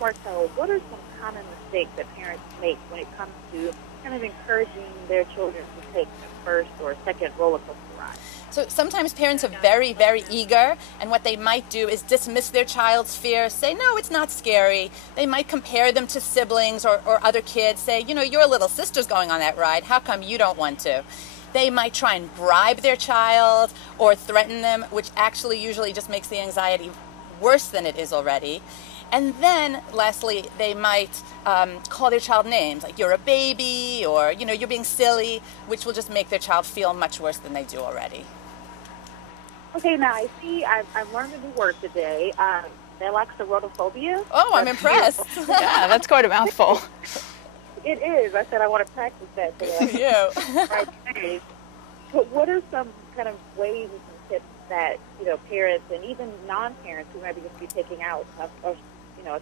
Bartell, what are some common mistakes that parents make when it comes to kind of encouraging their children to take the first or second roller coaster ride? So sometimes parents are very, very eager, and what they might do is dismiss their child's fear, say, no, it's not scary. They might compare them to siblings or other kids, say, you know, your little sister's going on that ride. How come you don't want to? They might try and bribe their child or threaten them, which actually usually just makes the anxiety worse than it is already. And then, lastly, they might call their child names, like you're a baby or, you know, you're being silly, which will just make their child feel much worse than they do already. Okay, now I see I've learned a new word today, thalaxerotophobia. Oh, I'm impressed. Yeah, that's quite a mouthful. It is. I said I want to practice that today. You. But what are some kind of ways and some tips that, you know, parents and even non-parents who maybe just be taking out a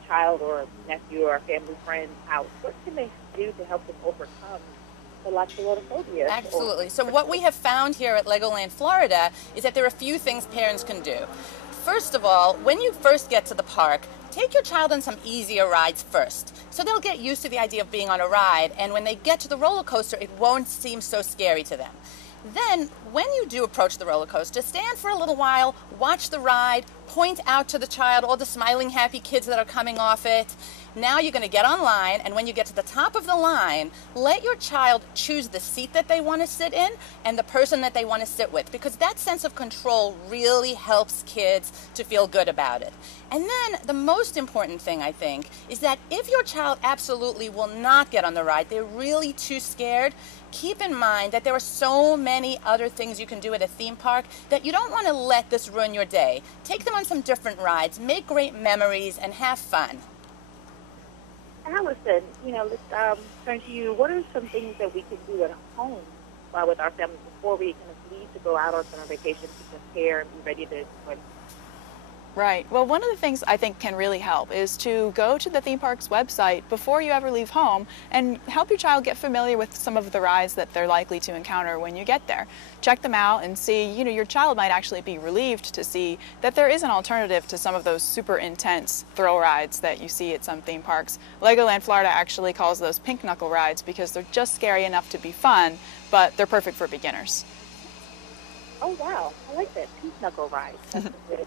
child or a nephew or a family friend out, what can they do to help them overcome the thalaxerotophobia? Absolutely. So what we have found here at Legoland, Florida, is that there are a few things parents can do. First of all, when you first get to the park, take your child on some easier rides first. So they'll get used to the idea of being on a ride, and when they get to the roller coaster, it won't seem so scary to them. Then, when you do approach the roller coaster, stand for a little while, watch the ride, point out to the child all the smiling, happy kids that are coming off it. Now you're going to get on line, and when you get to the top of the line, let your child choose the seat that they want to sit in and the person that they want to sit with, because that sense of control really helps kids to feel good about it. And then the most important thing, I think, is that if your child absolutely will not get on the ride, they're really too scared, keep in mind that there are so many other things you can do at a theme park that you don't want to let this ruin your day. Take them on some different rides, make great memories, and have fun. Allison, you know, let's turn to you. What are some things that we can do at home with our families before we kind of leave to go out on summer vacation to prepare and be ready to join? Right. Well, one of the things I think can really help is to go to the theme park's website before you ever leave home and help your child get familiar with some of the rides that they're likely to encounter when you get there. Check them out and see, you know, your child might actually be relieved to see that there is an alternative to some of those super intense thrill rides that you see at some theme parks. Legoland, Florida actually calls those pink knuckle rides because they're just scary enough to be fun, but they're perfect for beginners. Oh, wow. I like that. Pink knuckle ride. That's good.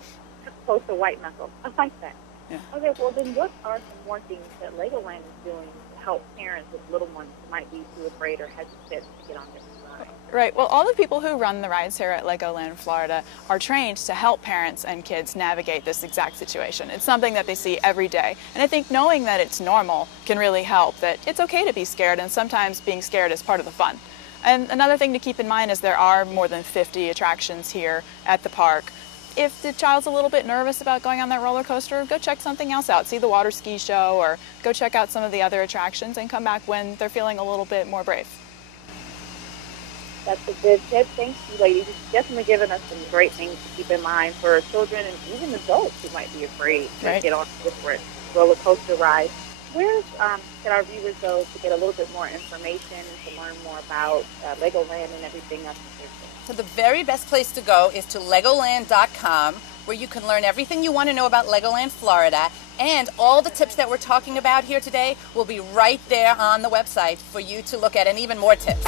Close to white knuckle. I like that. Yeah. Okay, well then what are some more things that Legoland is doing to help parents with little ones who might be too afraid or hesitant to get on this ride? Right. Well, all the people who run the rides here at Legoland, Florida are trained to help parents and kids navigate this exact situation. It's something that they see every day. And I think knowing that it's normal can really help, that it's okay to be scared, and sometimes being scared is part of the fun. And another thing to keep in mind is there are more than 50 attractions here at the park. If the child's a little bit nervous about going on that roller coaster, go check something else out. See the water ski show, or go check out some of the other attractions and come back when they're feeling a little bit more brave. That's a good tip. Thank you, ladies. You've definitely given us some great things to keep in mind for children and even adults who might be afraid to get on different roller coaster rides. Where can our viewers go to get a little bit more information and to learn more about Legoland and everything else? So the very best place to go is to Legoland.com, where you can learn everything you want to know about Legoland, Florida, and all the tips that we're talking about here today will be right there on the website for you to look at, and even more tips.